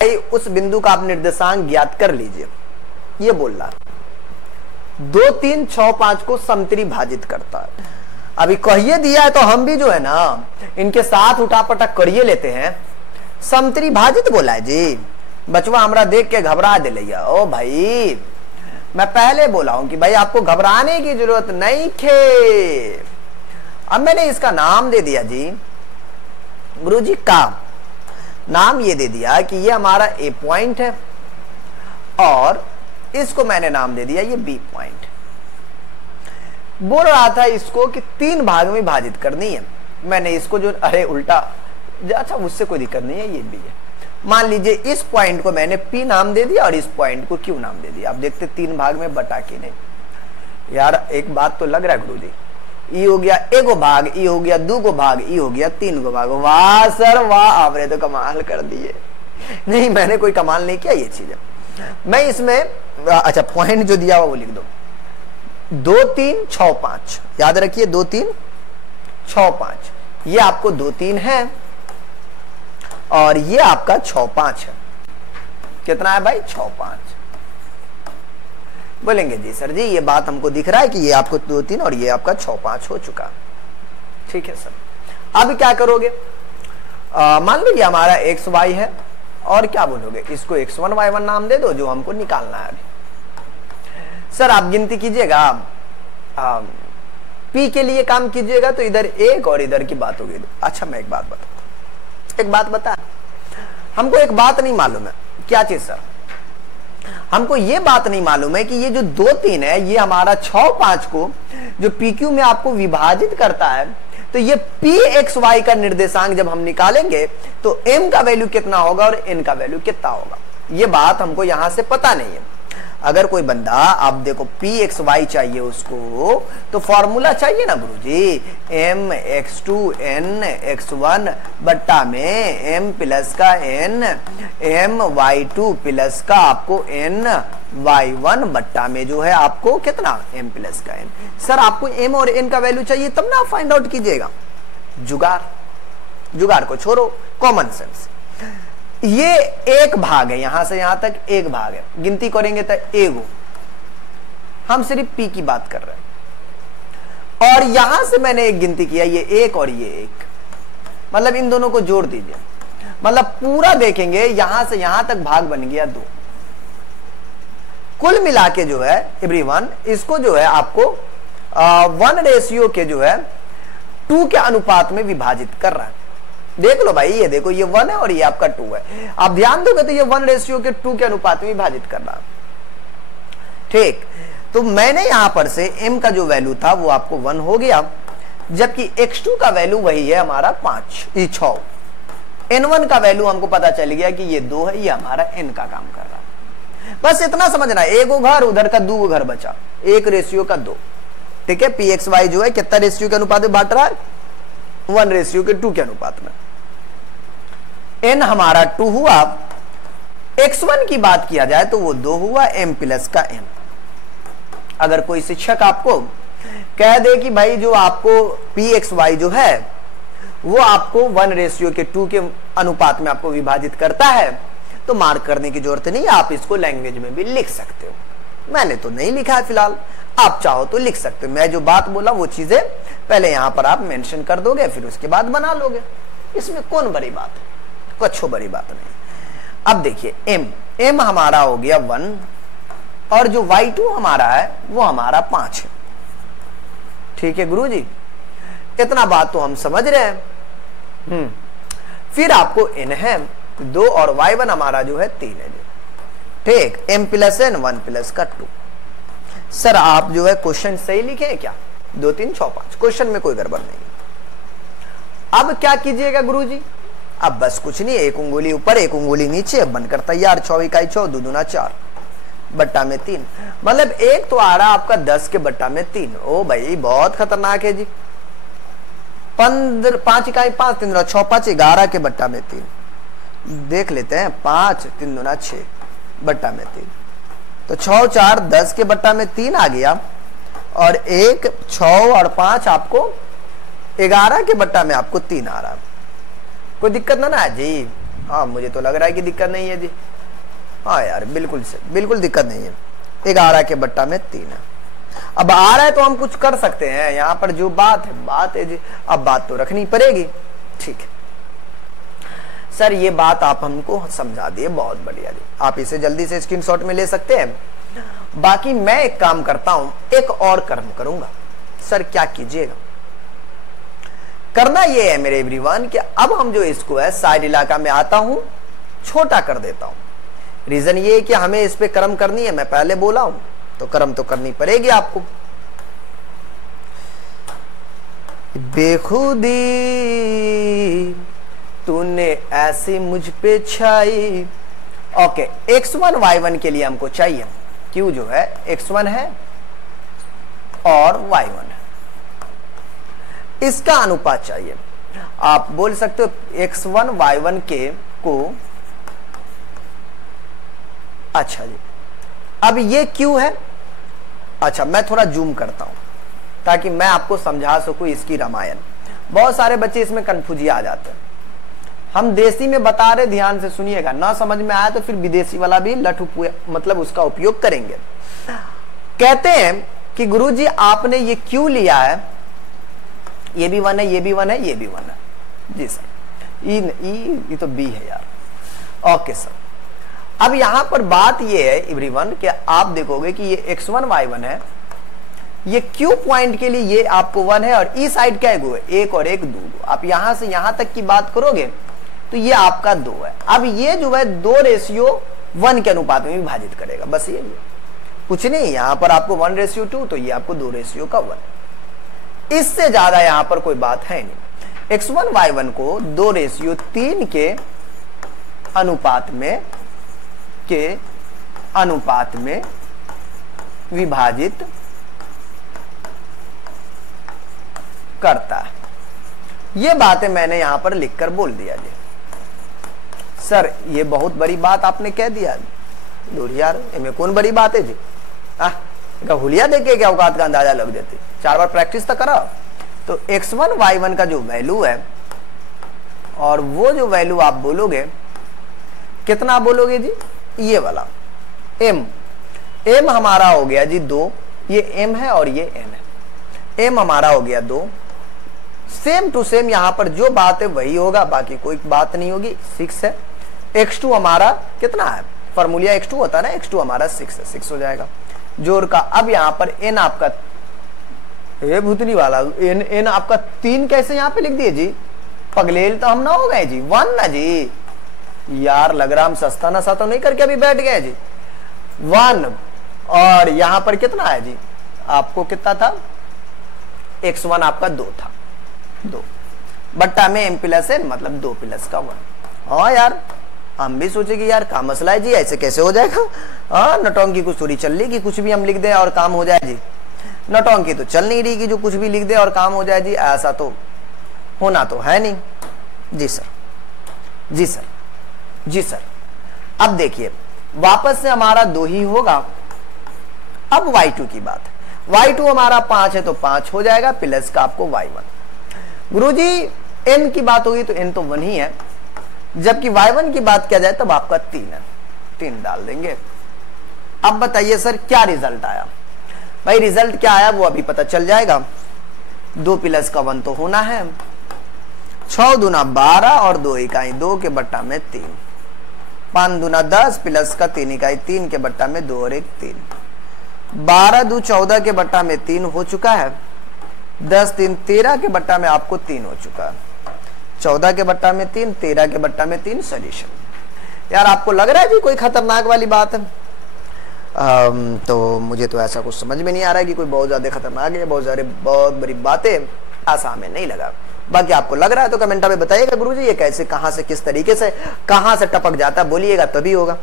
उस बिंदु का आप निर्देशांक ज्ञात कर लीजिए। ये बोल रहा 2 3 6 5 को समत्रिभाजित करता है। अभी कहिए दिया है तो हम भी जो है ना इनके साथ उठापटक करिए लेते हैं। समत्रिभाजित बोला है जी। बचवा हमरा देख के घबरा दे लिया। ओ भाई मैं पहले बोला हूं कि भाई आपको घबराने की जरूरत नहीं थे। अब मैंने इसका नाम दे दिया जी, गुरुजी का नाम ये दे दिया कि ये हमारा ए पॉइंट है और इसको मैंने नाम दे दिया ये बी पॉइंट। बोल रहा था इसको कि 3 भाग में विभाजित करनी है। मैंने इसको जो अरे उल्टा, अच्छा उससे कोई दिक्कत नहीं है, ये भी है। मान लीजिए इस पॉइंट को मैंने पी नाम दे दिया और इस पॉइंट को क्यू नाम दे दिया। आप देखते 3 भाग में बटा के नहीं। यार एक बात तो लग रहा है गुरुजी, ई हो गया एगो भाग, ई हो गया 2 गो भाग, ई हो गया 3 गो भाग। वाह सर वाह, आपने तो कमाल कर दिए। नहीं मैंने कोई कमाल नहीं किया, ये चीज है। मैं इसमें अच्छा पॉइंट जो दिया हुआ वो लिख दो 2 3 6 5। याद रखिए 2 3 6 5। ये आपको 2 3 है और ये आपका 6 5 है। कितना है भाई 6 5। बोलेंगे जी सर जी ये बात हमको दिख रहा है कि ये आपको 2 3 और ये आपका 6 5 हो चुका। ठीक है सर। अब क्या करोगे, मान लो ये हमारा एक्स वाई है और क्या बोलोगे, इसको x1 y1 नाम दे दो जो हमको निकालना है। अभी सर आप गिनती कीजिएगा, p के लिए काम कीजिएगा तो इधर 1 और इधर की बात होगी। अच्छा मैं एक बात बता, हमको एक बात नहीं मालूम है। क्या चीज सर? हमको ये बात नहीं मालूम है कि ये जो 2 3 है ये हमारा 6 5 को जो PQ में आपको विभाजित करता है, तो ये PXY का निर्देशांक जब हम निकालेंगे तो M का वैल्यू कितना होगा और N का वैल्यू कितना होगा, ये बात हमको यहां से पता नहीं है। अगर कोई बंदा आप देखो PXY चाहिए उसको तो फॉर्मूला चाहिए ना गुरुजी, MX2 NX1 बट्टा में M प्लस का N MY2 प्लस का आपको NY1 बट्टा में जो है आपको कितना M प्लस का N। सर आपको M और N का वैल्यू चाहिए तब ना आप फाइंड आउट कीजिएगा। जुगाड़ को छोड़ो, कॉमन सेंस। ये एक भाग है, यहां से यहां तक एक भाग है, गिनती करेंगे तो एगो। हम सिर्फ पी की बात कर रहे हैं और यहां से मैंने एक गिनती किया, ये एक और ये एक, मतलब इन दोनों को जोड़ दीजिए, मतलब पूरा देखेंगे यहां से यहां तक भाग बन गया 2। कुल मिला के जो है एवरीवन इसको जो है आपको 1 के जो है 2 के अनुपात में विभाजित कर रहा है। देख लो भाई, ये देखो ये 1 है और ये आपका 2 है। आप ध्यान दोगे तो ये 1 के 2 के अनुपात में विभाजित कर रहा। ठीक, तो मैंने यहां पर से m का जो वैल्यू था वो आपको 1 हो गया, जबकि x2 का वैल्यू वही है हमारा 6। n1 का वैल्यू हमको पता चल गया कि ये 2 है, ये हमारा n का काम कर रहा। बस इतना समझना, एगो घर उधर का 2 घर बचा, 1:2। ठीक है, pxy जो है कितना रेशियो के अनुपात में बांट रहा है, 1 के 2 के अनुपात में। n हमारा 2 हुआ, x1 की बात किया जाए तो वो 2 हुआ, m प्लस का n। अगर कोई शिक्षक आपको कह दे कि भाई जो आपको pxy जो है वो आपको 1 के 2 के अनुपात में आपको विभाजित करता है तो मार्क करने की जरूरत नहीं, आप इसको लैंग्वेज में भी लिख सकते हो। मैंने तो नहीं लिखा है फिलहाल, आप चाहो तो लिख सकते हो। मैं जो बात बोला वो चीजें पहले यहां पर आप मेंशन कर दोगे, फिर उसके बाद बना लोगे। इसमें कौन बड़ी बात है, कुछ बड़ी बात नहीं। अब देखिए m हमारा हो गया 1 और जो y2 हमारा है वो हमारा 5 है। ठीक है गुरुजी, इतना बात तो हम समझ रहे हैं। फिर आपको n है 2 और y1 हमारा जो है 3 है। ठीक, m प्लस n 1 प्लस का 2। सर आप जो है क्वेश्चन सही लिखे हैं क्या? 2 3 6 5 क्वेश्चन में कोई गड़बड़ नहीं। अब क्या कीजिएगा गुरुजी, अब बस कुछ नहीं, एक उंगली ऊपर एक उंगली नीचे, बनकर तैयार। 6 इकाई 6 2 दूना 4 बट्टा में 3, मतलब एक तो आ रहा आपका 10 के बट्टा में 3। ओ भाई बहुत खतरनाक है जी। 5 इकाई 5 3 दूना 6 5 11 के बट्टा में 3। देख लेते हैं, 5 3 दूना 6 बट्टा में 3, तो 6 4 10 के बट्टा में 3 आ गया और 1 6 और 5 आपको 11 के बट्टा में आपको 3 आ रहा। कोई दिक्कत ना है जी। हाँ मुझे तो लग रहा है कि दिक्कत नहीं है जी। हाँ यार बिल्कुल से बिल्कुल दिक्कत नहीं है। 11 के बट्टा में 3 है। अब आ रहा है तो हम कुछ कर सकते हैं, यहाँ पर जो बात है जी, अब बात तो रखनी पड़ेगी। ठीक है सर, ये बात आप हमको समझा दिए, बहुत बढ़िया जी। आप इसे जल्दी से स्क्रीनशॉट में ले सकते हैं। बाकी मैं एक काम करता हूं, एक और कर्म करूंगा। सर क्या कीजिएगा? करना ये है मेरे एवरीवन कि अब हम जो इसको है साइड इलाका में आता हूं, छोटा कर देता हूं। रीजन ये है कि हमें इस पे कर्म करनी है, मैं पहले बोला हूं, तो कर्म तो करनी पड़ेगी आपको। बेखुदी तूने ऐसी मुझ पे छाई। ओके, x1 y1 के लिए हमको चाहिए q जो है x1 है और y1 है, इसका अनुपात चाहिए। आप बोल सकते हो x1 y1 के को, अच्छा जी। अब ये q है। अच्छा मैं थोड़ा जूम करता हूं ताकि मैं आपको समझा सकूं इसकी रामायण। बहुत सारे बच्चे इसमें कंफ्यूजिया आ जाते हैं। हम देसी में बता रहे, ध्यान से सुनिएगा, ना समझ में आया तो फिर विदेशी वाला भी मतलब उसका उपयोग करेंगे। कहते हैं कि गुरुजी आपने ये क्यों लिया है, ये भी 1 है, ये भी 1 है, ये भी 1 है। जी सर, ये तो बी है यार। ओके सर, अब यहां पर बात ये है एवरीवन कि आप देखोगे कि ये x1 y1 है, ये Q पॉइंट के लिए ये आपको 1 है और ई साइड क्या है, 1 और 1 2। आप यहां से यहां तक की बात करोगे तो ये आपका 2 है। अब ये जो है 2:1 के अनुपात में विभाजित करेगा, बस ये कुछ नहीं। यहां पर आपको 1:2 तो ये आपको 2:1। इससे ज्यादा यहां पर कोई बात है नहीं। x1 y1 को 2:3 के अनुपात में विभाजित करता है। ये बातें मैंने यहां पर लिखकर बोल दिया जी। सर ये बहुत बड़ी बात आपने कह दिया दूर यार, इनमें कौन बड़ी बात है जी? हुलिया देखे क्या औकात का अंदाजा लग जाती। 4 बार प्रैक्टिस तो करा। तो x1 y1 का जो वैल्यू है, और वो जो वैल्यू आप बोलोगे कितना बोलोगे जी, ये वाला m हमारा हो गया जी 2, ये m है और ये n है। m हमारा हो गया 2, सेम टू सेम यहां पर जो बात है वही होगा, बाकी कोई बात नहीं होगी। 6 है। x2 हमारा कितना है, फॉर्मूला x2 होता है ना, x2 हमारा 6 है, 6 हो जाएगा जोड़ का। अब यहां पर n आपका, ये भूतनी वाला n आपका 3 कैसे यहां पे लिख दिए जी? पगलेल तो हम ना हो गए जी, 1 ना जी यार, लग रहा हम सस्ता नशा तो नहीं करके अभी बैठ गए जी। 1 और यहां पर कितना है जी, आपको कितना था, x1 आपका 2 था, 2 बट्टा में m+n मतलब 2 + का 1। हाँ यार, हम भी सोचे कि यार का मसला है जी, ऐसे कैसे हो जाएगा। हाँ, नटोंकी कुछ थोड़ी चल रही कि कुछ भी हम लिख दें और काम हो जाए जी। नटोंकी तो चल नहीं रही कि जो कुछ भी लिख दे और काम हो जाए जी, ऐसा तो होना तो है नहीं। जी सर, जी सर, जी सर। अब देखिए वापस से हमारा 2 ही होगा। अब y2 की बात है, y2 हमारा 5 है तो 5 हो जाएगा प्लस का आपको y1। गुरुजी n की बात होगी तो n तो 1 ही है, जबकि y1 की बात किया जाए तब आपका 3 है, 3 डाल देंगे। अब बताइए सर क्या रिजल्ट आया? भाई रिजल्ट क्या आया वो अभी पता चल जाएगा। 2 + का 1 तो होना है, 6 दूना 12 और 2 इकाई 2 के बट्टा में 3, 5 दूना 10 प्लस का 3 इकाई 3 के बट्टा में 2 और 1 3, 12 दूना 14 के बट्टा में 3 हो चुका है, 10 3 13 के बट्टा में आपको 3 हो चुका है, 14 के बट्टा में 3, 13 के बट्टा में 3 सॉल्यूशन। यार आपको लग रहा है जी कोई खतरनाक वाली बात है? तो मुझे तो ऐसा कुछ समझ में नहीं आ रहा है कि कोई बहुत ज्यादा खतरनाक है, बहुत बड़ी बातें, ऐसा हमें नहीं लगा। बाकी आपको लग रहा है तो कमेंट में बताइएगा गुरुजी ये कैसे, कहां से, किस तरीके से, कहां से टपक जाता है, बोलिएगा तभी होगा।